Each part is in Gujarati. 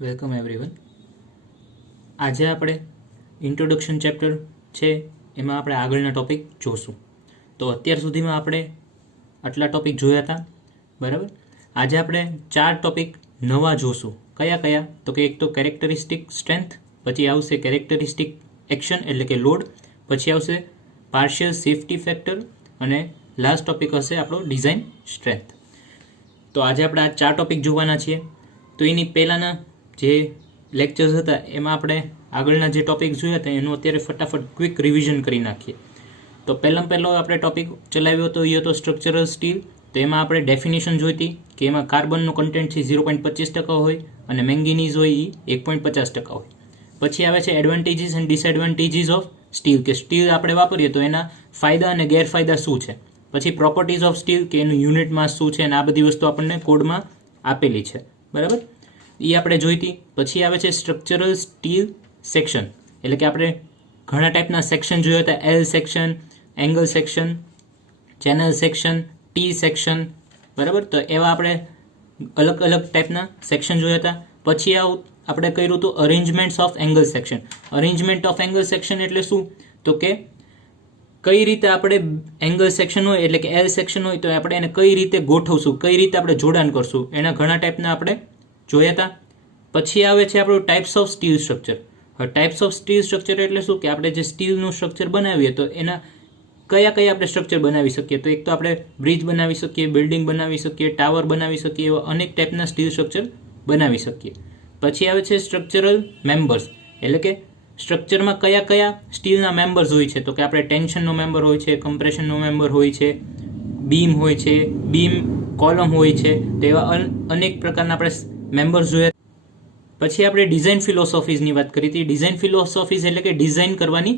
Welcome everyone. આજે આપણે ઇન્ટ્રોડક્શન ચેપ્ટર છે એમાં આપણે આગળના ટોપિક જોશું. તો અત્યાર સુધીમાં આપણે આટલા ટોપિક જોયા હતા, બરાબર. આજે આપણે 4 ટોપિક નવા જોશું. કયા કયા? તો કે એક તો કેરેક્ટરિસ્ટિક સ્ટ્રેન્થ, પછી આવશે કેરેક્ટરિસ્ટિક એક્શન એટલે કે લોડ, પછી આવશે પાર્શિયલ સેફ્ટી ફેક્ટર અને લાસ્ટ ટોપિક હશે આપણો ડિઝાઇન સ્ટ્રેન્થ. તો આજે આપણે આ 4 ટોપિક જોવાના છીએ. તો એની પહેલાંના જે લેક્ચર્સ હતા એમાં આપણે આગળના જે ટોપિક જોયા હતા એનું અત્યારે ફટાફટ ક્વિક રિવિઝન કરી નાખીએ. તો પહેલો આપણે ટોપિક ચલાવ્યો હતો એ હતો સ્ટ્રક્ચરલ સ્ટીલ. તો એમાં આપણે ડેફિનેશન જોઈતી કે એમાં કાર્બનનો કન્ટેન્ટ છે 0.25% હોય અને મેંગેનીઝ હોય એ 1.50% હોય. પછી આવે છે advantages and disadvantages of steel, કે સ્ટીલ આપણે વાપરીએ તો એના ફાયદા અને ગેરફાયદા શું છે. પછી પ્રોપર્ટીઝ ઓફ સ્ટીલ, કે એનું યુનિટ માસ શું છે અને આ બધી વસ્તુ આપણને કોડમાં આપેલી છે, બરાબર. એ આપણે જોઈતી. પછી આવે છે સ્ટ્રક્ચરલ સ્ટીલ સેક્શન, એટલે કે આપણે ઘણા ટાઈપના સેક્શન જોયા હતા. L section, angle section, channel section, T section, બરાબર. તો એવા આપણે અલગ અલગ ટાઈપના સેક્શન જોયા હતા. પછી આપણે કર્યું હતું arrangements of angle section. Arrangement of angle section એટલે શું? તો કે કઈ રીતે આપણે એંગલ સેક્શન હોય એટલે કે એલ સેક્શન હોય તો આપણે એને કઈ રીતે ગોઠવશું, કઈ રીતે આપણે જોડાણ કરશું, એના ઘણા ટાઈપના આપણે જોયા હતા. પછી આવે છે આપણું ટાઈપ્સ ઓફ સ્ટીલ સ્ટ્રક્ચર. હવે ટાઈપ્સ ઓફ સ્ટીલ સ્ટ્રક્ચર એટલે શું? કે આપણે જે સ્ટીલનું સ્ટ્રક્ચર બનાવીએ તો એના કયા આપણે સ્ટ્રક્ચર બનાવી શકીએ. તો એક તો આપણે બ્રિજ બનાવી શકીએ, બિલ્ડિંગ બનાવી શકીએ, ટાવર બનાવી શકીએ, એવા અનેક ટાઈપના સ્ટીલ સ્ટ્રક્ચર બનાવી શકીએ. પછી આવે છે સ્ટ્રક્ચરલ મેમ્બર્સ, એટલે કે સ્ટ્રક્ચરમાં કયા સ્ટીલના મેમ્બર્સ હોય છે. તો કે આપણે ટેન્શનનો મેમ્બર હોય છે, કમ્પ્રેશનનો મેમ્બર હોય છે, બીમ હોય છે, બીમ કોલમ હોય છે. તો એવા અનેક પ્રકારના આપણે મેમ્બર્સ જોઈએ. પછી આપણે ડિઝાઇન ફિલોસોફીઝની વાત કરી હતી. ડિઝાઇન ફિલોસોફીઝ એટલે કે ડિઝાઇન કરવાની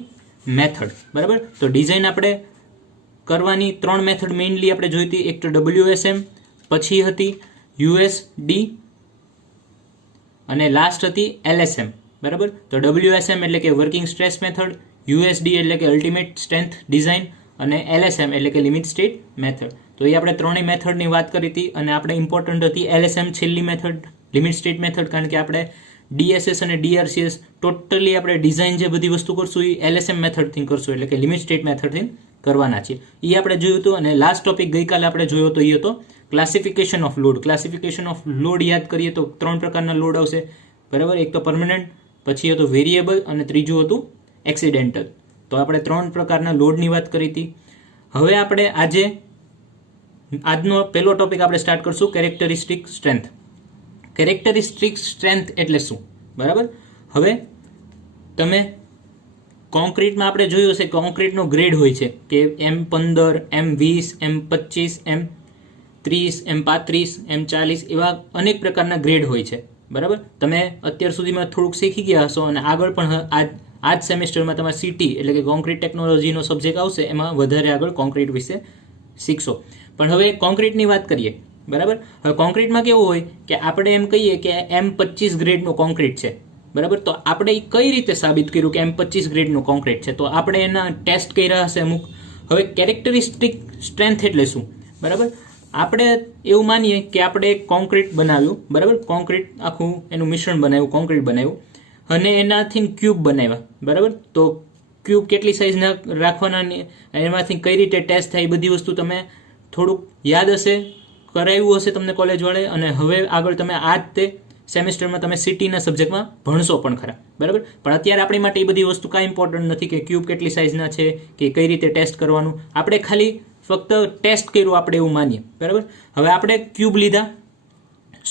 મેથડ, બરાબર. તો ડિઝાઇન આપણે કરવાની 3 મેથડ મેઇનલી આપણે જોઈ હતી. એક તો WSM, પછી હતી USD અને લાસ્ટ હતી LSM, બરાબર. તો WSM એટલે કે વર્કિંગ સ્ટ્રેસ મેથડ, USD એટલે કે અલ્ટિમેટ સ્ટ્રેન્થ ડિઝાઇન અને LSM એટલે કે લિમિટ સ્ટેટ મેથડ. તો એ આપણે ત્રણેય મેથડની વાત કરી હતી અને આપણે ઇમ્પોર્ટન્ટ હતી LSM છેલ્લી મેથડ, લિમિટ સ્ટેટ મેથડ, કારણ કે આપણે DSS અને DRCS ટોટલી આપણે ડિઝાઇન જે બધી વસ્તુ કરશું એ LSM મેથડથી કરશું, એટલે કે લિમિટ સ્ટેટ મેથડથી કરવાના છે. એ આપણે જોયું હતું. અને લાસ્ટ ટોપિક ગઈકાલે આપણે જોયો હતો એ હતો classification off load. Classification off load યાદ કરીએ તો 3 પ્રકારના લોડ આવશે, બરાબર. એક તો પરમનન્ટ, પછી હતું વેરિયેબલ અને ત્રીજું હતું એક્સિડેન્ટલ. તો આપણે 3 પ્રકારના લોડની વાત કરી હતી. હવે આપણે આજનો પહેલો ટોપિક આપણે સ્ટાર્ટ કરશું કેરેક્ટરિસ્ટિક સ્ટ્રેન્થ. કેરેક્ટરિસ્ટિક સ્ટ્રેન્થ એટલે શું, બરાબર. હવે તમે કોન્ક્રીટમાં આપણે જોયું હશે કોન્ક્રીટનો ગ્રેડ હોય છે કે M15, M20, M25, M30, M35, M40, એવા અનેક પ્રકારના ગ્રેડ હોય છે, બરાબર. તમે અત્યાર સુધીમાં થોડુંક શીખી ગયા હશો અને આગળ પણ આ જ સેમેસ્ટરમાં તમારે CT એટલે કે કોન્ક્રીટ ટેકનોલોજીનો સબ્જેક્ટ આવશે, એમાં વધારે આગળ કોન્ક્રીટ વિશે શીખશો. પણ હવે કોન્ક્રીટની વાત કરીએ, બરાબર. હવે કોન્ક્રીટમાં કેવું હોય કે આપણે એમ કહીએ કે M25 ગ્રેડનું કોન્ક્રીટ છે, બરાબર. તો આપણે એ કઈ રીતે સાબિત કર્યું કે M25 ગ્રેડનું કોન્ક્રીટ છે? તો આપણે એના ટેસ્ટ કર્યા હશે અમુક. હવે કેરેક્ટરિસ્ટિક સ્ટ્રેન્થ એટલે શું, બરાબર. આપણે એવું માનીએ કે આપણે એક કોન્ક્રીટ બનાવ્યું, બરાબર. કોન્ક્રીટ આખું એનું મિશ્રણ બનાવ્યું, કોન્ક્રીટ બનાવ્યું અને એનાથી ક્યુબ બનાવ્યા, બરાબર. તો ક્યુબ કેટલી સાઇઝના રાખવાના, એમાંથી કઈ રીતે ટેસ્ટ થાય, એ બધી વસ્તુ તમે થોડુંક યાદ હશે, કરાવ્યું હશે તમને કોલેજવાળે. અને હવે આગળ તમે આ જ તે સેમેસ્ટરમાં તમે CTના સબ્જેક્ટમાં ભણશો પણ ખરા, બરાબર. પણ અત્યારે આપણી માટે એ બધી વસ્તુ કાંઈ ઇમ્પોર્ટન્ટ નથી કે ક્યુબ કેટલી સાઇઝના છે કે કઈ રીતે ટેસ્ટ કરવાનું. આપણે ખાલી ફક્ત ટેસ્ટ કર્યું આપણે એવું માનીએ, બરાબર. હવે આપણે ક્યુબ લીધા,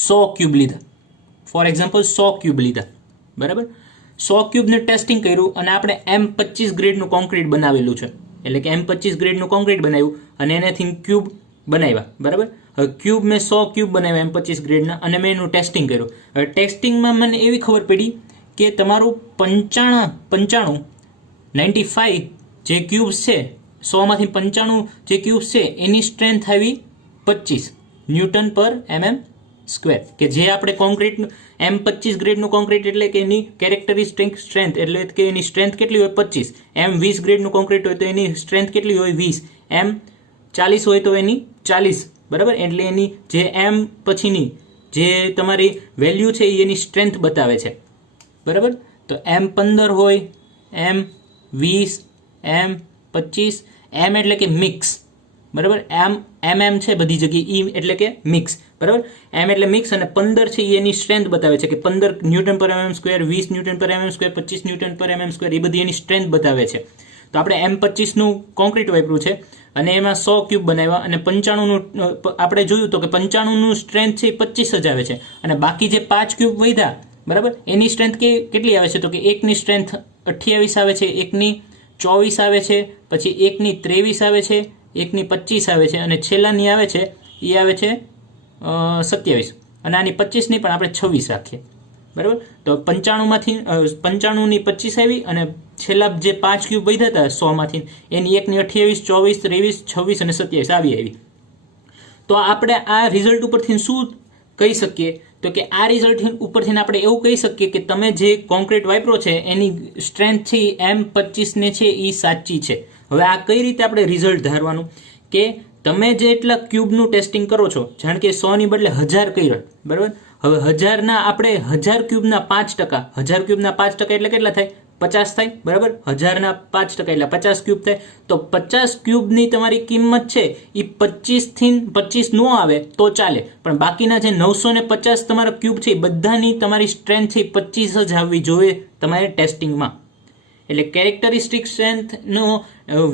100 ક્યુબ લીધા, ફોર એક્ઝામ્પલ 100 ક્યુબ લીધા, બરાબર. 100 ક્યુબને ટેસ્ટિંગ કર્યું અને આપણે M25 ગ્રેડનું કોન્ક્રીટ બનાવેલું છે, એટલે કે M25 ગ્રેડનું કોન્ક્રીટ બનાવ્યું અને એનાથી ક્યુબ બનાવ્યા, બરાબર. હવે ક્યુબ મેં 100 ક્યુબ બનાવ્યા M25 ગ્રેડના અને મેં એનું ટેસ્ટિંગ કર્યું. હવે ટેસ્ટિંગમાં મને એવી ખબર પડી કે તમારું 95 જે ક્યુબ્સ છે, 100માંથી 95 જે ક્યુબ્સ છે એની સ્ટ્રેન્થ આવી 25 ન્યૂટન પર mm², કે જે આપણે કોન્ક્રીટ M25 ગ્રેડનું કોન્ક્રીટ એટલે કે એની કેરેક્ટરિસ્ટિક સ્ટ્રેન્થ એટલે કે એની સ્ટ્રેન્થ કેટલી હોય 25. M20 ગ્રેડનું કોન્ક્રીટ હોય તો એની સ્ટ્રેન્થ કેટલી હોય 20. M40 હોય તો એની 40, બરાબર. એટલે એની જે M પછીની જે તમારી વેલ્યુ છે એ એની સ્ટ્રેન્થ બતાવે છે, બરાબર. તો M15 હોય, M20, M25, M એટલે કે મિક્સ, બરાબર. MM છે બધી જગ્યાએ, E એટલે કે મિક્સ, બરાબર. M એટલે મિક્સ અને 15 છે એ એની સ્ટ્રેન્થ બતાવે છે કે 15 ન્યૂટન પર mm સ્ક્વેર, 20 ન્યૂટન પર mm સ્ક્વેર, 25 ન્યૂટન પર mm સ્ક્વેર, એ બધી એની સ્ટ્રેન્થ બતાવે છે. તો આપણે M25 નું કોન્ક્રીટ વાપર્યું છે અને એમાં 100 ક્યુબ બનાવ્યા અને 95 આપણે જોયું તો કે 95 નું સ્ટ્રેન્થ છે એ 25 જ આવે છે અને બાકી જે 5 ક્યુબ વધ્યા, બરાબર, એની સ્ટ્રેન્થ કેટલી આવે છે તો કે એકની સ્ટ્રેન્થ 28 આવે છે, એકની 24 આવે છે, પછી એકની 23 આવે છે, એકની 25 આવે છે અને છેલ્લાની આવે છે એ આવે છે 27 અને આની 25 ની પણ આપણે 26 રાખીએ, બરાબર. તો 95 ની 25 આવી અને છેલ્લા જે 5 ક્યુબ વધ્યા હતા 100 માંથી એની એકની 28, 24, 23, 26 અને 27 આવી. તો આપણે આ રિઝલ્ટ ઉપરથી શું કહી શકીએ તો કે આ રિઝલ્ટ ઉપરથી આપણે એવું કહી શકીએ કે તમે જે કોન્ક્રીટ વાપરો છે એની સ્ટ્રેન્થ છે M25 ને છે એ સાચી છે. હવે આ કઈ રીતે આપણે રિઝલ્ટ ધારવાનું કે તમે જેટલા ક્યુબનું ટેસ્ટિંગ કરો છો, જાણ કે 100 ની બદલે 1000 કર્યા, બરાબર. હવે 1000 ના આપણે 1000 ક્યુબના 5%, 1000 ક્યુબના 5% એટલે કેટલા થાય? 50 થાય, બરાબર. 1000 ના 5% એટલે 50 ક્યુબ થાય. તો 50 ક્યુબની તમારી કિંમત છે એ 25 નો આવે તો ચાલે, પણ બાકીના જે 950 તમારા ક્યુબ છે એ બધાની તમારી સ્ટ્રેન્થ છે 25 જ આવવી જોઈએ તમારે ટેસ્ટિંગમાં. એટલે કેરેક્ટરિસ્ટિક સ્ટ્રેન્થનો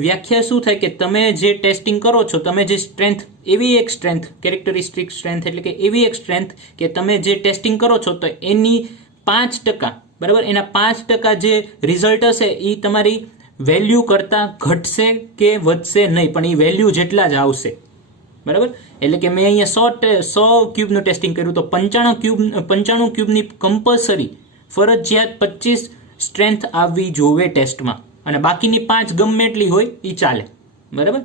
વ્યાખ્યા શું થાય કે તમે જે ટેસ્ટિંગ કરો છો, તમે જે સ્ટ્રેન્થ, એવી એક સ્ટ્રેન્થ, કેરેક્ટરિસ્ટિક સ્ટ્રેન્થ એટલે કે એવી એક સ્ટ્રેન્થ કે તમે જે ટેસ્ટિંગ કરો છો તો એની 5%, બરાબર, એના 5% જે રિઝલ્ટ હશે એ તમારી વેલ્યુ કરતાં ઘટશે કે વધશે નહીં, પણ એ વેલ્યુ જેટલા જ આવશે, બરાબર. એટલે કે મેં અહીંયા 100 ક્યુબનું ટેસ્ટિંગ કર્યું તો 95 ક્યુબની કમ્પલસરી ફરજિયાત 25 સ્ટ્રેન્થ આવવી જોવે ટેસ્ટમાં અને બાકીની 5 ગમે એટલી હોય એ ચાલે, બરાબર.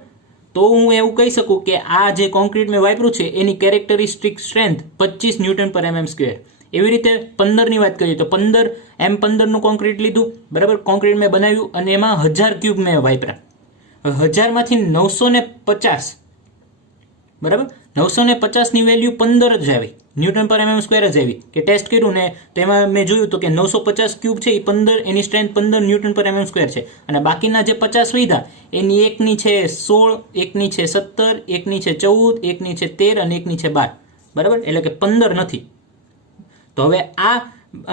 તો હું એવું કહી શકું કે આ જે કોન્ક્રીટ મેં વાપર્યું છે એની કેરેક્ટરિસ્ટિક સ્ટ્રેન્થ 25 ન્યૂટન પર mm સ્ક્વેર. એવી રીતે 15 ની વાત કરીએ તો 15 નું કોન્ક્રીટ લીધું, બરાબર, કોન્ક્રીટ મેં બનાવ્યું અને એમાં 1000 ક્યુબ મેં વાપર્યા. 1000 માંથી 950, બરાબર, 950 ની વેલ્યુ 15 જ આવી, ન્યૂટન પર mm સ્ક્વેર જ આવી કે ટેસ્ટ કર્યું ને તો એમાં મેં જોયું તો કે 950 ક્યુબ છે એ 15, એની સ્ટ્રેન્થ 15 ન્યૂટન પર mm સ્ક્વેર છે અને બાકીના જે 50 વધ્યા એની એકની છે 16, એકની છે 17, એકની છે 14, એકની છે 13 અને એકની છે 12, બરાબર. એટલે કે 15 નથી. તો હવે આ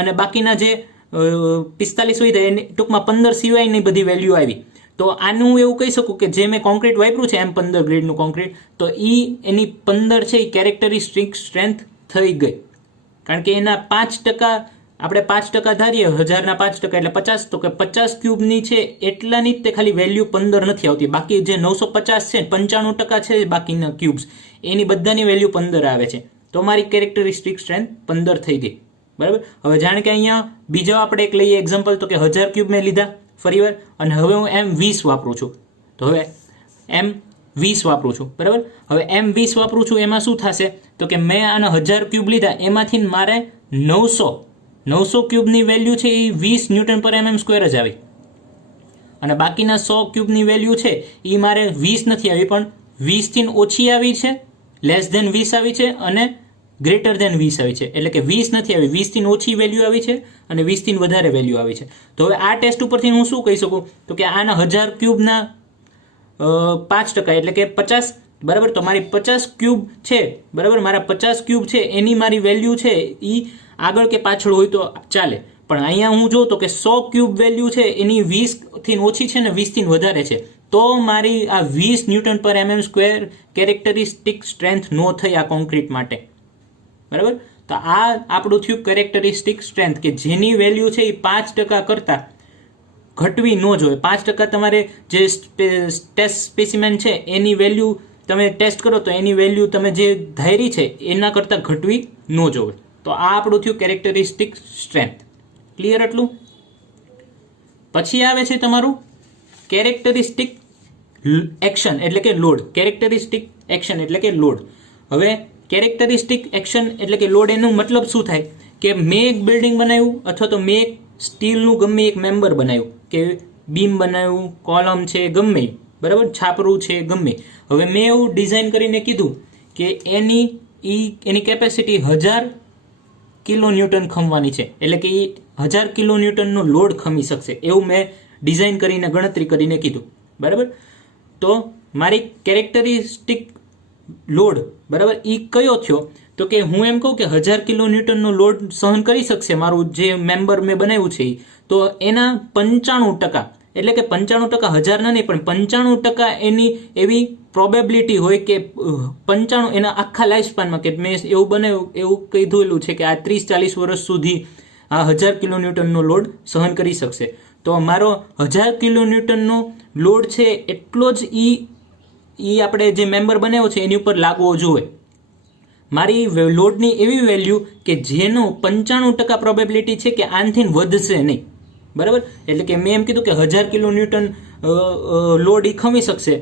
અને બાકીના જે 45 વધ્યા એની ટૂંકમાં 15 સિવાયની બધી વેલ્યુ આવી. તો આનું હું એવું કહી શકું કે જે મેં કોન્ક્રીટ વાપર્યું છે M15 ગ્રેડનું કોન્ક્રીટ, તો એની 15 છે એ કેરેક્ટરિસ્ટિક સ્ટ્રેન્થ થઈ ગઈ, કારણ કે એના 5%, આપણે 5% ધારીએ, 1000 ના 5% એટલે 50, તો કે 50 ક્યુબની છે એટલાની જ તે ખાલી વેલ્યુ 15 નથી આવતી, બાકી જે 950 છે 95% છે બાકીના ક્યુબ્સ એની બધાની વેલ્યુ 15 આવે છે. તો મારી કેરેક્ટરિસ્ટિક સ્ટ્રેન્થ 15 થઈ ગઈ, બરાબર. હવે જાણે કે અહીંયા બીજો આપણે એક લઈએ એક્ઝામ્પલ, તો કે 1000 ક્યુબ મેં લીધા ફરીવાર અને હવે હું M20 વાપરું છું. તો હવે M20 વાપરું છું, બરાબર. હવે M20 વાપરું છું એમાં શું થશે તો કે મેં આના 1000 ક્યુબ લીધા, એમાંથી મારે 900 ક્યુબની વેલ્યુ છે એ 20 ન્યૂટન પર mm સ્ક્વેર જ આવી અને બાકીના 100 ક્યુબની વેલ્યુ છે એ મારે 20 નથી આવી પણ 20 થી ઓછી આવી છે, લેસ ધેન 20 આવી છે અને ગ્રેટર ધેન 20 આવી છે. એટલે કે 20 નથી આવી, 20 થી ઓછી વેલ્યુ આવી છે અને 20 થી વધારે વેલ્યુ આવી છે. તો હવે આ ટેસ્ટ ઉપરથી હું શું કહી શકું તો કે આના 1000 ક્યુબના 5% એટલે કે 50, બરાબર. તો મારી 50 ક્યુબ છે, બરાબર, મારા 50 ક્યુબ છે એની મારી વેલ્યુ છે એ આગળ કે પાછળ હોય તો ચાલે, પણ અહીંયા હું જોઉં તો કે 100 ક્યુબ વેલ્યુ છે એની 20 થી ઓછી છે ને 20 થી વધારે છે, તો મારી આ 20 ન્યૂટન પર mm સ્ક્વેર કેરેક્ટરિસ્ટિક સ્ટ્રેન્થ નો થઈ આ કોન્ક્રીટ માટે, બરાબર. તો આ આપણું થયું કેરેક્ટરિસ્ટિક સ્ટ્રેન્થ કે જેની વેલ્યુ છે એ 5% કરતાં ઘટવી ન જોઈએ. 5% તમારે જે ટેસ્ટ સ્પેસિમેન છે એની વેલ્યુ તમે ટેસ્ટ કરો તો એની વેલ્યુ તમે જે ધારી છે એના કરતાં ઘટવી ન જોઈએ. તો આ આપણું થયું કેરેક્ટરિસ્ટિક સ્ટ્રેન્થ. ક્લિયર એટલું? પછી આવે છે તમારું કેરેક્ટરિસ્ટિક એક્શન એટલે કે લોડ. કેરેક્ટરિસ્ટિક એક્શન એટલે કે લોડ. હવે કેરેક્ટરિસ્ટિક એક્શન એટલે કે લોડ, એનો મતલબ શું થાય કે મેં એક બિલ્ડિંગ બનાવ્યું અથવા તો મેં એક સ્ટીલનું ગમે એક મેમ્બર બનાવ્યું કે બીમ બનાવ્યું, કોલમ છે, ગમે, બરાબર, છાપરું છે, ગમે. હવે મેં એવું ડિઝાઇન કરીને કીધું કે એની એની કેપેસિટી 1000 કિલો ન્યૂટન ખમવાની છે, એટલે કે એ 1000 કિલો ન્યૂટનનો લોડ ખમી શકશે એવું મેં ડિઝાઇન કરીને ગણતરી કરીને કીધું. બરાબર. તો મારી કેરેક્ટરિસ્ટિક લોડ બરાબર એ કયો થયો? તો કે હું એમ કહું કે 1000 કિલો ન્યૂટનનો લોડ સહન કરી શકશે મારું જે મેમ્બર મેં બનાવ્યું છે તો એના 95%, એટલે કે 95% 1000 નહીં પણ 95% એની એવી પ્રોબેબિલિટી હોય કે 95 એના આખા લાઈફ સ્પાનમાં, કે મેં એવું બનાવ્યું એવું કીધું છે કે આ 30-40 વર્ષ સુધી આ 1000 કિલો ન્યૂટનનો લોડ સહન કરી શકશે. તો મારો 1000 કિલો ન્યૂટનનો લોડ છે એટલો જ ઈ આપણે જે મેમ્બર બનાવ્યો છે એની ઉપર લાગવો જોઈએ. મારી લોડની એવી વેલ્યુ કે જેનો 95% પ્રોબેબિલિટી છે કે આનથી વધશે નહીં. બરાબર. એટલે કે મેં એમ કીધું કે 1000 કિલો ન્યૂટન લોડ એ ખમી શકશે.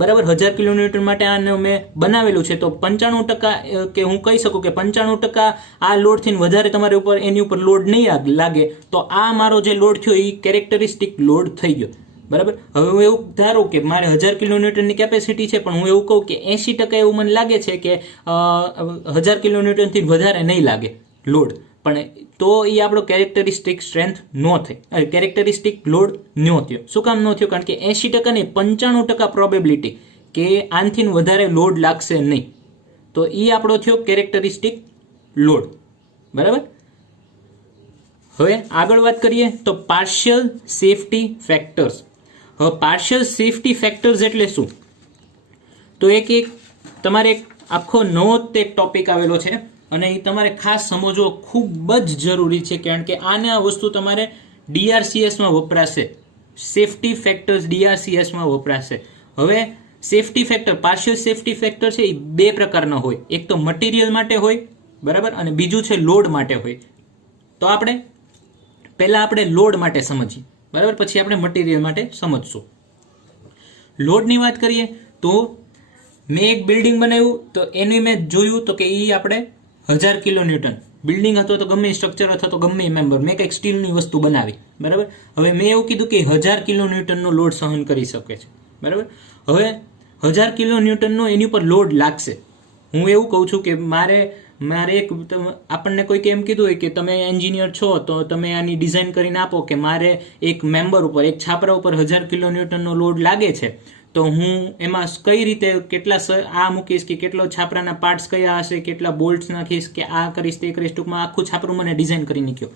બરાબર. 1000 કિલો ન્યૂટન માટે આને મેં બનાવેલું છે તો 95% કે હું કહી શકું કે 95% આ લોડથી વધારે તમારે ઉપર એની ઉપર લોડ નહીં લાગે તો આ મારો જે લોડ થયો એ કેરેક્ટરિસ્ટિક લોડ થઈ ગયો. બરાબર. હવે હું એવું ધારું કે મારે 1000 કિલો ન્યૂટનની કેપેસિટી છે પણ હું એવું કહું કે 80% એવું મને લાગે છે કે 1000 કિલો ન્યૂટનથી વધારે નહીં લાગે લોડ, પણ તો એ આપણો કેરેક્ટરિસ્ટિક સ્ટ્રેન્થ નો થઈ, કેરેક્ટરિસ્ટિક લોડ નો થયો. શું કામ નો થયો? કારણ કે 80% નહીં 95% પ્રોબેબિલિટી કે આનથી વધારે લોડ લાગશે નહીં. તો એ આપણો થયો કેરેક્ટરિસ્ટિક લોડ. બરાબર. હવે આગળ વાત કરીએ તો પાર્શિયલ સેફટી ફેક્ટર્સ. હવે પાર્શિયલ સેફટી ફેક્ટર્સ એટલે શું? તો એક તમારે એક આખો નવો એક ટોપિક આવેલો છે અને એ તમારે ખાસ સમજવો ખૂબ જ જરૂરી છે, કારણ કે આ વસ્તુ તમારે DRCSમાં વપરાશે. સેફટી ફેક્ટર્સ DRCSમાં વપરાશે. હવે safety factor, partial safety factor છે એ બે પ્રકારના હોય. એક તો મટીરિયલ માટે હોય, બરાબર, અને બીજું છે લોડ માટે હોય. તો પહેલા આપણે લોડ માટે સમજીએ, બરાબર, પછી આપણે મટીરિયલ માટે સમજશું. લોડની વાત કરીએ તો મેં એક બિલ્ડિંગ બનાવ્યું તો એની મેં જોયું તો કે એ આપણે 1000 કિલો ન્યૂટન બિલ્ડિંગ હતો તો ગમે સ્ટ્રક્ચર અથવા તો ગમે મેમ્બર, મેં કંઈક સ્ટીલની વસ્તુ બનાવી. બરાબર. હવે મેં એવું કીધું કે 1000 કિલો ન્યૂટનનો લોડ સહન કરી શકે છે. બરાબર. હવે 1000 કિલો ન્યૂટનનો એની ઉપર લોડ લાગશે. હું એવું કહું છું કે મારે એક આપણને કોઈક એમ કીધું હોય કે તમે એન્જિનિયર છો તો તમે આની ડિઝાઇન કરીને આપો કે મારે એક મેમ્બર ઉપર, એક છાપરા ઉપર 1000 કિલો ન્યૂટનનો લોડ લાગે છે તો હું એમાં કઈ રીતે કેટલા આ મૂકીશ કે કેટલો છાપરાના પાર્ટ્સ કયા હશે, કેટલા બોલ્ટ્સ નાખીશ કે આ કરીશ તે કરીશ, ટૂંકમાં આખું છાપરું મને ડિઝાઇન કરી નાખ્યો.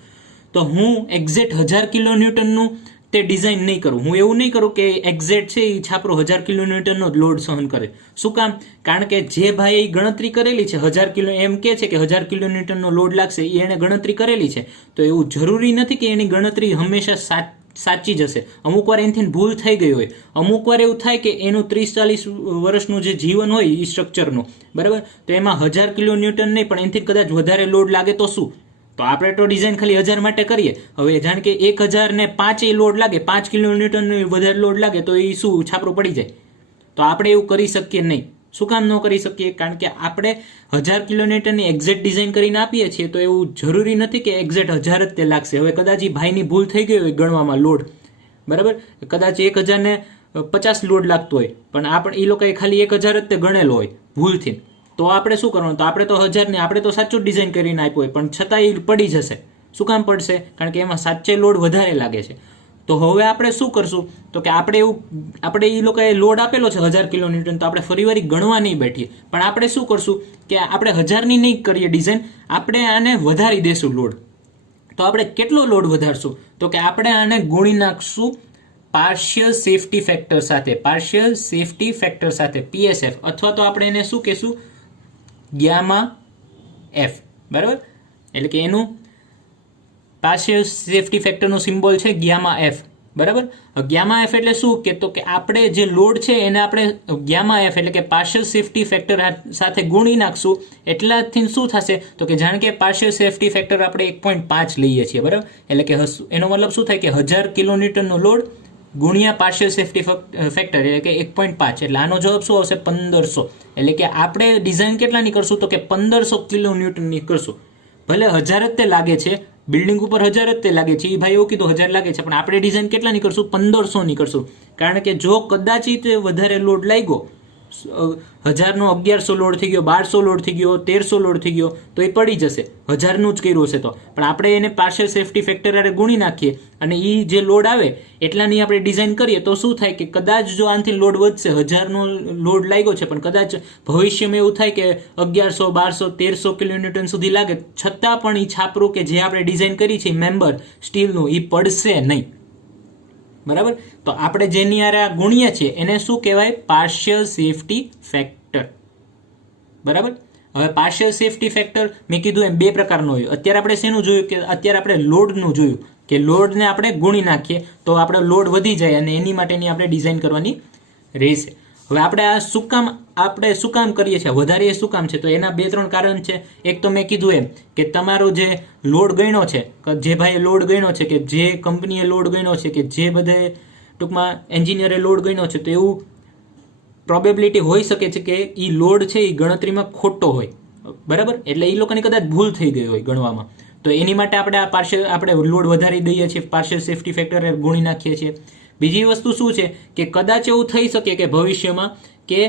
તો હું એક્ઝેક્ટ 1000 કિલો ન્યૂટનનું તે ડિઝાઇન નહીં કરું. હું એવું નહીં કરું કે એક્ઝેક્ટ છે એ છાપરો 1000 કિલો ન્યૂટનનો લોડ સહન કરે. શું કામ? કારણ કે જે ભાઈએ ગણતરી કરેલી છે 1000 કિલો, એમ કે છે કે 1000 કિલો ન્યૂટનનો લોડ લાગશે, એ એને ગણતરી કરેલી છે. તો એવું જરૂરી નથી કે એની ગણતરી હંમેશા સાચી જ હશે. અમુક વાર એનાથી ભૂલ થઈ ગઈ હોય. અમુક વાર એવું થાય કે એનું 30-40 વર્ષનું જે જીવન હોય એ સ્ટ્રક્ચરનું, બરાબર, તો એમાં 1000 કિલો ન્યૂટન નહીં પણ એનાથી કદાચ વધારે લોડ લાગે તો શું? તો આપણે તો ડિઝાઇન ખાલી 1000 માટે કરીએ. હવે જાણ કે 1000 ને 5 લોડ લાગે, 5 કિલો ન્યૂટન વધારે લોડ લાગે તો એ શું છાપરો પડી જાય? તો આપણે એવું કરી શકીએ નહીં. શું કામ ન કરી શકીએ? કારણ કે આપણે 1000 કિલો ન્યૂટનની એક્ઝેક્ટ ડિઝાઇન કરીને આપીએ છીએ તો એવું જરૂરી નથી કે એક્ઝેક્ટ 1000 જ તે લાગશે. હવે કદાચ એ ભાઈની ભૂલ થઈ ગઈ હોય ગણવામાં લોડ, બરાબર, કદાચ 1000 ને 50 લોડ લાગતો હોય પણ આપણે એ લોકોએ ખાલી 1000 જ તે ગણેલો હોય ભૂલથી, તો આપણે શું કરવાનું? તો આપણે તો 1000 ને આપણે તો સાચું ડિઝાઇન કરીને આપ્યું હોય પણ છતાં એ પડી જશે. શું કામ પડશે? કારણ કે એમાં સાચે લોડ વધારે લાગે છે. તો હવે આપણે શું કરશું? તો કે આપણે એ લોકોએ લોડ આપેલો છે 1000 કિલો ન્યૂટન, તો આપણે ફરીવાર ગણવા નહીં બેઠીએ, પણ આપણે શું કરશું કે આપણે 1000ની નહીં કરીએ ડિઝાઇન, આપણે આને વધારી દેશું લોડ. તો આપણે કેટલો લોડ વધારશું? તો કે આપણે આને ગુણી નાખશું પાર્શિયલ સેફટી ફેક્ટર સાથે, પાર્શિયલ સેફટી ફેક્ટર સાથે, PSF, અથવા તો આપણે એને શું કહેશું? Gamma F. બરાબર. એટલે કે એનું પાર્શિયલ સેફટી ફેક્ટરનો સિમ્બોલ છે ગામા એફ. બરાબર. ગામા એફ એટલે શું? કે તો કે આપણે જે લોડ છે એને આપણે ગામા એફ એટલે કે પાર્શિયલ સેફટી ફેક્ટર સાથે ગુણી નાખશું. એટલાથી શું થશે? તો કે જાણ કે પાર્શિયલ સેફટી ફેક્ટર આપણે 1.5 લઈએ છીએ, બરાબર, એટલે કે એનો મતલબ શું થાય કે 1000 કિલો ન્યૂટનનો લોડ ગુણ્યા પાર્શિયલ સેફટી ફેક્ટર એટલે કે 1.5, એટલે આનો જવાબ શું આવશે? 1500. એટલે કે આપણે ડિઝાઇન કેટલાની કરશું? તો કે 1500 કિલો ન્યૂટનની કરશું. ભલે 1000 જ તે લાગે છે, બિલ્ડિંગ ઉપર 1000 જ તે લાગે છે, એ ભાઈ એવું કીધું 1000 લાગે છે, પણ આપણે ડિઝાઇન કેટલાની કરશું? 1500ની કરશું. કારણ કે જો કદાચિત વધારે લોડ લાગ્યો 1000નો 1100 લોડ થઈ ગયો, 1200 લોડ થઈ ગયો, 1300 લોડ થઈ ગયો, તો એ પડી જશે 1000નું જ કર્યું હશે તો. પણ આપણે એને પાર્શિયલ સેફટી ફેક્ટર હારે ગુણી નાખીએ અને એ જે લોડ આવે એટલાની આપણે ડિઝાઇન કરીએ તો શું થાય કે કદાચ જો આનાથી લોડ વધશે, 1000નો લોડ લાગ્યો છે પણ કદાચ ભવિષ્યમાં એવું થાય કે 1100, 1200, 1300 કિલોન્યુટન સુધી લાગે, છતાં પણ એ છાપરું કે જે આપણે ડિઝાઇન કરી છે મેમ્બર સ્ટીલનું એ પડશે નહીં. બરાબર? તો આપણે જેની હારે આ ગુણીએ છીએ એને શું કહેવાય? Partial safety factor. બરાબર? હવે પાર્શિયલ સેફટી ફેક્ટર મેં કીધું એમ બે પ્રકારનો હોય. અત્યારે આપણે શેનું જોયું કે અત્યારે આપણે લોડનું જોયું કે લોડને આપણે ગુણી નાખીએ તો આપણો લોડ વધી જાય અને એની માટેની આપણે ડિઝાઇન કરવાની રહેશે. હવે આપણે આ શું કામ કરીએ છીએ, વધારે શું કામ છે? તો એના 2-3 કારણ છે. એક તો મેં કીધું એમ કે તમારો જે લોડ ગણ્યો છે, જે ભાઈએ લોડ ગણ્યો છે, કે જે કંપનીએ લોડ ગણ્યો છે, કે જે બધે ટૂંકમાં એન્જિનિયરે લોડ ગણ્યો છે, તો એવું પ્રોબેબિલિટી હોઈ શકે છે કે એ લોડ છે એ ગણતરીમાં ખોટો હોય. બરાબર? એટલે એ લોકોની કદાચ ભૂલ થઈ ગઈ હોય ગણવામાં. તો એની માટે આપણે લોડ વધારી દઈએ છીએ, પાર્શિયલ સેફટી ફેક્ટર ગુણી નાખીએ છીએ. બીજી વસ્તુ શું છે કે કદાચ એવું થઈ શકે કે ભવિષ્યમાં કે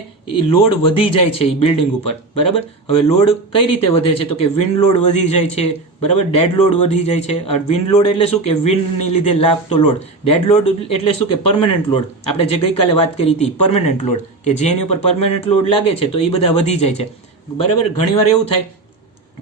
લોડ વધી જાય છે એ બિલ્ડિંગ ઉપર. બરાબર? હવે લોડ કઈ રીતે વધે છે? તો કે વિન્ડ લોડ વધી જાય છે. બરાબર? ડેડ લોડ વધી જાય છે. વિન્ડ લોડ એટલે શું? કે વિન્ડની લીધે લાગતો લોડ. ડેડ લોડ એટલે શું? કે પરમેનન્ટ લોડ. આપણે જે ગઈકાલે વાત કરી હતી પરમેનન્ટ લોડ, કે જેની ઉપર પરમેનન્ટ લોડ લાગે છે તો એ બધા વધી જાય છે. બરાબર? ઘણીવાર એવું થાય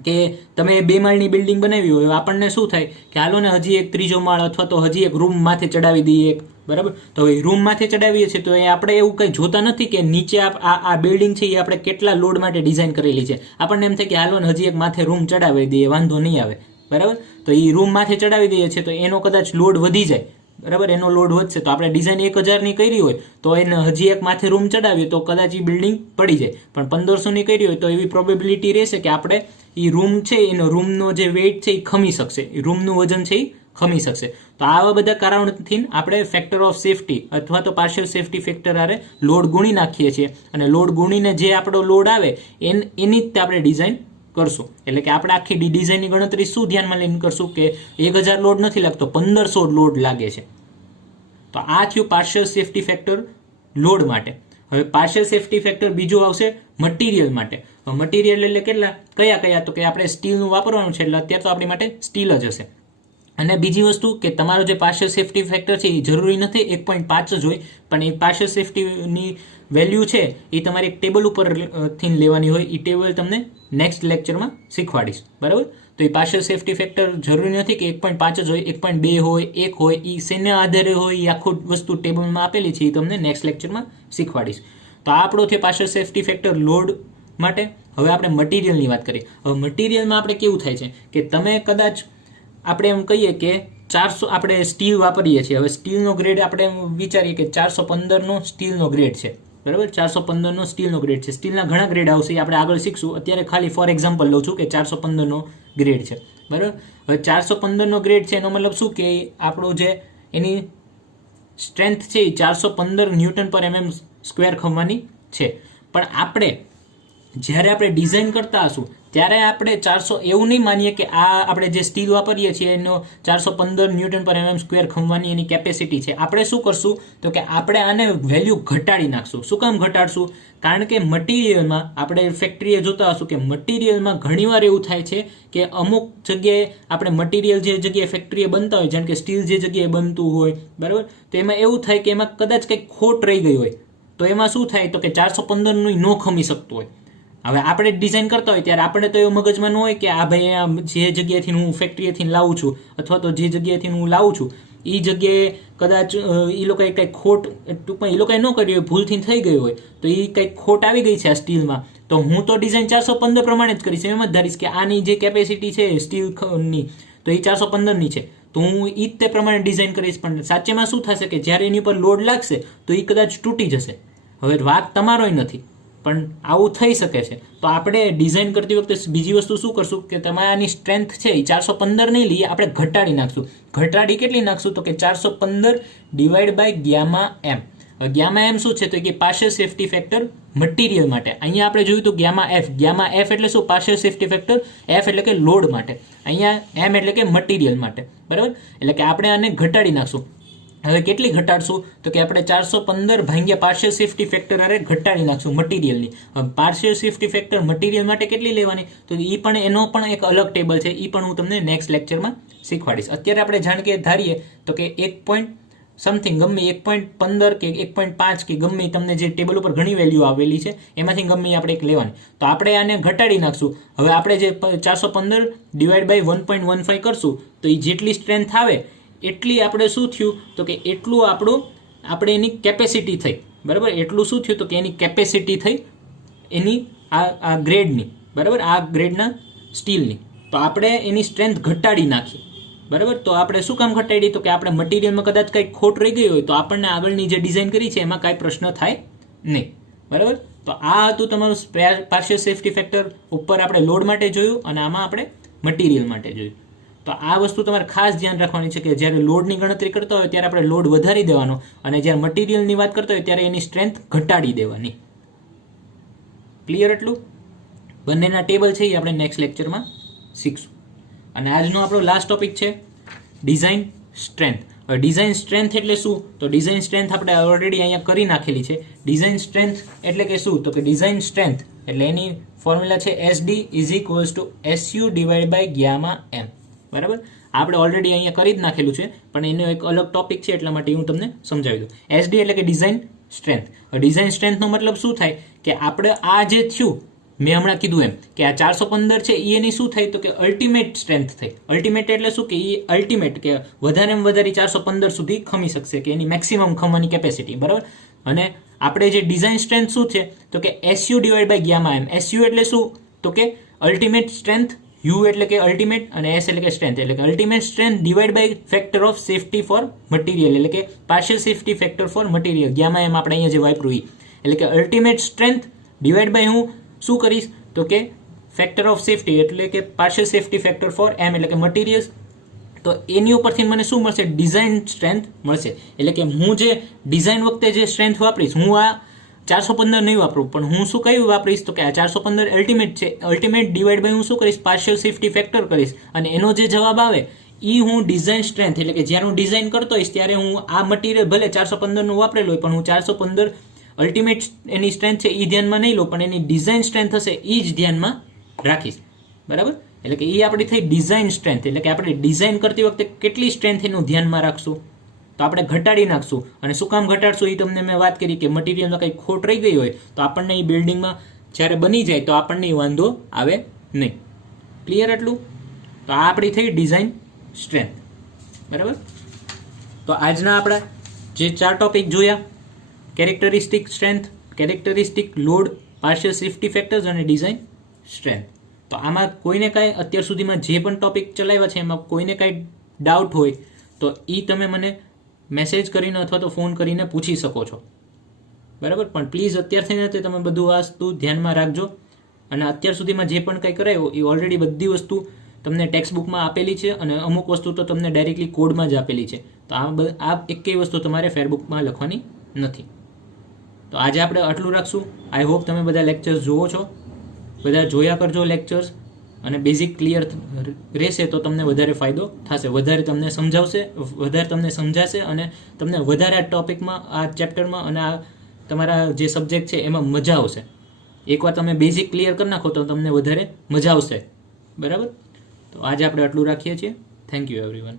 કે તમે 2 માળની બિલ્ડિંગ બનાવી હોય, આપણને શું થાય કે હાલો ને હજી એક 3જો માળ અથવા તો હજી એક રૂમ માથે ચડાવી દઈએ એક. બરાબર? તો એ રૂમ માથે ચડાવીએ છીએ તો એ આપણે એવું કંઈ જોતા નથી કે નીચે આ બિલ્ડિંગ છે એ આપણે કેટલા લોડ માટે ડિઝાઇન કરેલી છે. આપણને એમ થાય કે હાલો ને હજી એક માથે રૂમ ચડાવી દઈએ, વાંધો નહીં આવે. બરાબર? તો એ રૂમ માથે ચડાવી દઈએ છીએ તો એનો કદાચ લોડ વધી જાય. બરાબર? એનો લોડ વધશે તો આપણે ડિઝાઇન 1000ની કરી હોય તો એને હજી એક માથે રૂમ ચડાવીએ તો કદાચ એ બિલ્ડિંગ પડી જાય. પણ 1500ની કરી હોય તો એવી પ્રોબેબિલિટી રહેશે કે આપણે એ રૂમ છે એનો રૂમનો જે વેઇટ છે એ ખમી શકશે, એ રૂમનું વજન છે એ ખમી શકશે. તો આવા બધા કારણોથી આપણે ફેક્ટર ઓફ સેફટી અથવા તો પાર્શિયલ સેફટી ફેક્ટર આરે લોડ ગુણી નાખીએ છીએ અને લોડ ગુણીને જે આપણો લોડ આવે એની જ આપણે ડિઝાઇન કરશું. એટલે કે આપણે આખી ડિઝાઇનની ગણતરી શું ધ્યાનમાં લઈને કરશું કે 1000 લોડ નથી લાગતો, 1500 લોડ લાગે છે. તો આ થયું પાર્શિયલ સેફટી ફેક્ટર લોડ માટે. હવે પાર્શિયલ સેફટી ફેક્ટર બીજું આવશે મટીરિયલ માટે. મટીરિયલ એટલે કયા? તો કે આપણે સ્ટીલનું વાપરવાનું છે એટલે અત્યારે તો આપણી માટે સ્ટીલ જ હશે. અને બીજી વસ્તુ કે તમારો જે પાર્શિયલ સેફટી ફેક્ટર છે એ જરૂરી નથી 1.5 જ હોય, પણ એ પાર્શિયલ સેફટીની વેલ્યુ છે એ તમારે એક ટેબલ ઉપરથી લેવાની હોય. એ ટેબલ તમને નેક્સ્ટ લેક્ચરમાં શીખવાડીશ. બરાબર? તો એ પાર્શિયલ સેફટી ફેક્ટર જરૂરી નથી કે 1.5 જ હોય, 1.2 હોય, 1 હોય. એ શેના આધારે હોય એ આખું વસ્તુ ટેબલમાં આપેલી છે, એ તમને નેક્સ્ટ લેક્ચરમાં શીખવાડીશ. તો આ આપણો છે પાર્શિયલ સેફટી ફેક્ટર લોડ માટે. હવે આપણે મટીરિયલની વાત કરીએ. હવે મટીરિયલમાં આપણે કેવું થાય છે કે તમે કદાચ આપણે એમ કહીએ કે 400 આપણે સ્ટીલ વાપરીએ છીએ. હવે સ્ટીલનો ગ્રેડ આપણે એમ વિચારીએ કે 415નો સ્ટીલનો ગ્રેડ છે. બરાબર? 415નો સ્ટીલનો ગ્રેડ છે. સ્ટીલના ઘણા ગ્રેડ આવશે, એ આપણે આગળ શીખશું. અત્યારે ખાલી ફોર એક્ઝામ્પલ લઉં છું કે 415નો ગ્રેડ છે. બરાબર? હવે 415નો ગ્રેડ છે એનો મતલબ શું કે આપણો જે એની સ્ટ્રેન્થ છે એ 415 ન્યૂટન પર mm સ્ક્વેર ખમવાની છે. પણ આપણે જ્યારે આપણે ડિઝાઇન કરતા હશું ત્યારે આપણે 400 એવું નહીં માનીએ કે આ આપણે જે સ્ટીલ વાપરીએ છીએ એનો 415 ન્યૂટન પર mm સ્ક્વેર ખમવાની એની કેપેસિટી છે. આપણે શું કરશું તો કે આપણે આને વેલ્યુ ઘટાડી નાખશું. શું કામ ઘટાડશું? કારણ કે મટીરિયલમાં આપણે ફેક્ટરીએ જોતા હશું કે મટીરિયલમાં ઘણીવાર એવું થાય છે કે અમુક જગ્યાએ આપણે મટીરિયલ જે જગ્યાએ ફેક્ટરીએ બનતા હોય, જેમ કે સ્ટીલ જે જગ્યાએ બનતું હોય, બરાબર, તો એમાં એવું થાય કે એમાં કદાચ કંઈક ખોટ રહી ગઈ હોય તો એમાં શું થાય તો કે 415નું ન ખમી શકતું હોય. હવે આપણે ડિઝાઇન કરતા હોય ત્યારે આપણે તો એવું મગજમાં ન હોય કે આ ભાઈ જે જગ્યાએથી હું ફેક્ટરીએથી લાવું છું અથવા તો જે જગ્યાએથી હું લાવું છું એ જગ્યાએ કદાચ એ લોકોએ કંઈક ખોટ ટૂંકમાં એ લોકોએ ન કરી હોય, ભૂલથી થઈ ગઈ હોય તો એ કંઈક ખોટ આવી ગઈ છે આ સ્ટીલમાં, તો હું તો ડિઝાઇન 415 પ્રમાણે જ કરીશ. એમ જ ધારીશ કે આની જે કેપેસિટી છે સ્ટીલની તો એ 415ની છે, તો હું એ જ તે પ્રમાણે ડિઝાઇન કરીશ. પણ સાચેમાં શું થશે કે જ્યારે એની ઉપર લોડ લાગશે તો એ કદાચ તૂટી જશે. હવે વાત તમારોય નથી, પણ આવું થઈ શકે છે. તો આપણે ડિઝાઇન કરતી વખતે બીજી વસ્તુ શું કરશું કે તમારાની સ્ટ્રેન્થ છે એ 415 નહીં લઈએ, આપણે ઘટાડી નાખશું. ઘટાડી કેટલી નાખશું તો કે 415 divide by gamma M. Gamma M શું છે તો કે પાર્શિયલ સેફટી ફેક્ટર મટીરિયલ માટે. અહીંયા આપણે જોયું તો ગામા એફ. ગામા એફ એટલે શું? Partial safety factor. એફ એટલે કે લોડ માટે. અહીંયા એમ એટલે કે મટીરિયલ માટે. બરાબર? એટલે કે આપણે આને ઘટાડી નાખશું. હવે કેટલી ઘટાડશું તો કે આપણે 415 ભાગ્યા પાર્શિયલ સેફ્ટી ફેક્ટર આરે ઘટાડી નાખશું મટીરિયલની. પાર્શિયલ સેફ્ટી ફેક્ટર મટીરિયલ માટે કેટલી લેવાની તો એ પણ એનો પણ એક અલગ ટેબલ છે, એ પણ હું તમને નેક્સ્ટ લેક્ચરમાં શીખવાડીશ. અત્યારે આપણે જાણ કે ધારીએ તો કે 1 સમથિંગ ગમે 1.15 કે 1.5 કે ગમે તમને જે ટેબલ ઉપર ઘણી વેલ્યુ આવેલી છે એમાંથી ગમે આપણે એક લેવાની. તો આપણે આને ઘટાડી નાખશું. હવે આપણે જે 415 ડિવાઈડ બાય 1.15 કરશું તો એ જેટલી સ્ટ્રેન્થ આવે એટલી આપણે શું થયું તો કે એટલું આપણે એની કેપેસિટી થઈ, બરાબર. એટલું શું થયું તો કે એની કેપેસિટી થઈ એની આ ગ્રેડની, બરાબર, આ ગ્રેડના સ્ટીલની. તો આપણે એની સ્ટ્રેન્થ ઘટાડી નાખી, બરાબર. તો આપણે શું કામ ઘટાડી તો કે આપણે મટીરિયલમાં કદાચ કંઈક ખોટ રહી ગઈ હોય તો આપણને આગળની જે ડિઝાઇન કરી છે એમાં કાંઈ પ્રશ્ન થાય નહીં, બરાબર. તો આ હતું તમારું પાર્શિયલ સેફ્ટી ફેક્ટર. ઉપર આપણે લોડ માટે જોયું અને આમાં આપણે મટીરિયલ માટે જોયું. તો આ વસ્તુ તમારે ખાસ ધ્યાન રાખવાની છે કે જ્યારે લોડની ગણતરી કરતા હોય ત્યારે આપણે લોડ વધારી દેવાનો અને જ્યારે મટીરિયલની વાત કરતા હોય ત્યારે એની સ્ટ્રેન્થ ઘટાડી દેવાની. ક્લિયર? એટલું બંનેના ટેબલ છે એ આપણે નેક્સ્ટ લેક્ચરમાં શીખશું. અને આજનો આપણો લાસ્ટ ટોપિક છે ડિઝાઇન સ્ટ્રેન્થ. હવે ડિઝાઇન સ્ટ્રેન્થ એટલે શું તો ડિઝાઇન સ્ટ્રેન્થ આપણે ઓલરેડી અહીંયા કરી નાખેલી છે. ડિઝાઇન સ્ટ્રેન્થ એટલે કે શું તો કે ડિઝાઇન સ્ટ્રેન્થ એટલે એની ફોર્મ્યુલા છે SD = SU divide by gamma M, બરાબર. આપણે ઓલરેડી અહીંયા કરી જ નાખેલું છે પણ એનો એક અલગ ટોપિક છે એટલા માટે હું તમને સમજાવી દઉં. SD એટલે કે ડિઝાઇન સ્ટ્રેન્થ. ડિઝાઇન સ્ટ્રેન્થનો મતલબ શું થાય કે આપણે આ જે થયું મેં હમણાં કીધું એમ કે આ 415 છે એ એની શું થઈ તો કે અલ્ટિમેટ સ્ટ્રેન્થ થઈ. અલ્ટિમેટ એટલે શું કે એ અલ્ટિમેટ કે વધારેમાં વધારે 415 સુધી ખમી શકશે કે એની મેક્સિમમ ખમવાની કેપેસિટી, બરાબર. અને આપણે જે ડિઝાઇન સ્ટ્રેન્થ શું છે તો કે SU divide by gamma M. SU એટલે શું તો કે અલ્ટિમેટ સ્ટ્રેન્થ, U એટલે કે અલ્ટિમેટ અને S એટલે કે સ્ટ્રેન્થ, એટલે કે ultimate strength divide by factor of safety for material એટલે કે partial safety factor for material. Gamma M આપણે અહીંયા જે વાપર્યું એટલે કે અલ્ટિમેટ સ્ટ્રેન્થ ડિવાઇડ બાય હું શું કરીશ તો કે ફેક્ટર ઓફ સેફ્ટી એટલે કે partial safety factor four M એટલે કે મટીરિયલ્સ. તો એની ઉપરથી મને શું મળશે ડિઝાઇન સ્ટ્રેન્થ મળશે. એટલે કે હું જે ડિઝાઇન વખતે જે સ્ટ્રેન્થ વાપરીશ હું આ 415 નહીં વાપરું પણ હું શું કયું વાપરીશ તો કે આ 415 અલ્ટિમેટ છે. અલ્ટિમેટ ડિવાઈડ બાય હું શું કરીશ પાર્શિયલ સેફ્ટી ફેક્ટર કરીશ અને એનો જે જવાબ આવે એ હું ડિઝાઇન સ્ટ્રેન્થ એટલે કે જ્યારે હું ડિઝાઇન કરતો હોઈશ ત્યારે હું આ મટીરિયલ ભલે 415 નું વાપરેલું હોય પણ હું 415 અલ્ટિમેટ એની સ્ટ્રેન્થ છે એ ધ્યાનમાં નહીં લો પણ એની ડિઝાઇન સ્ટ્રેન્થ હશે એ જ ધ્યાનમાં રાખીશ, બરાબર. એટલે કે એ આપણી થઈ ડિઝાઇન સ્ટ્રેન્થ. એટલે કે આપણે ડિઝાઇન કરતી વખતે કેટલી સ્ટ્રેન્થ એનું ધ્યાનમાં રાખશું તો આપણે ઘટાડી નાખશું. અને શું કામ ઘટાડશું એ તમને મેં વાત કરી કે મટીરિયલમાં કંઈ ખોટ રહી ગઈ હોય તો આપણને એ બિલ્ડિંગમાં જ્યારે બની જાય તો આપણને વાંધો આવે નહીં. ક્લિયર? એટલું. તો આ આપણી થઈ ડિઝાઇન સ્ટ્રેન્થ, બરાબર. તો આજના આપણા જે 4 ટોપિક જોયા characteristic strength, characteristic load, partial safety factors અને ડિઝાઇન સ્ટ્રેન્થ. તો આમાં કોઈને કાંઈ અત્યાર સુધીમાં જે પણ ટોપિક ચલાવ્યા છે એમાં કોઈને કાંઈ ડાઉટ હોય તો એ તમે મને મેસેજ કરીને અથવા તો ફોન કરીને પૂછી શકો છો, બરાબર. પણ પ્લીઝ અત્યારથી નથી તમે બધું વસ્તુ ધ્યાનમાં રાખજો. અને અત્યાર સુધીમાં જે પણ કંઈ કરાયો એ ઓલરેડી બધી વસ્તુ તમને ટેક્સ્ટ બુકમાં આપેલી છે અને અમુક વસ્તુ તો તમને ડાયરેક્ટલી કોડમાં જ આપેલી છે. તો આ એકેય વસ્તુ તમારે ફેરબુકમાં લખવાની નથી. તો આજે આપણે આટલું રાખશું. આઈ હોપ તમે બધા લેક્ચર્સ જુઓ છો, બધા જોયા કરજો લેક્ચર્સ અને બેઝિક ક્લિયર રહેશે તો તમને વધારે ફાયદો થશે, વધારે તમને સમજાશે અને તમને વધારે આ ટોપિકમાં આ ચેપ્ટરમાં અને આ તમારા જે સબ્જેક્ટ છે એમાં મજા આવશે. એકવાર તમે બેઝિક ક્લિયર કરી નાખો તો તમને વધારે મજા આવશે, બરાબર. તો આજે આપણે આટલું રાખીએ છીએ. Thank you everyone.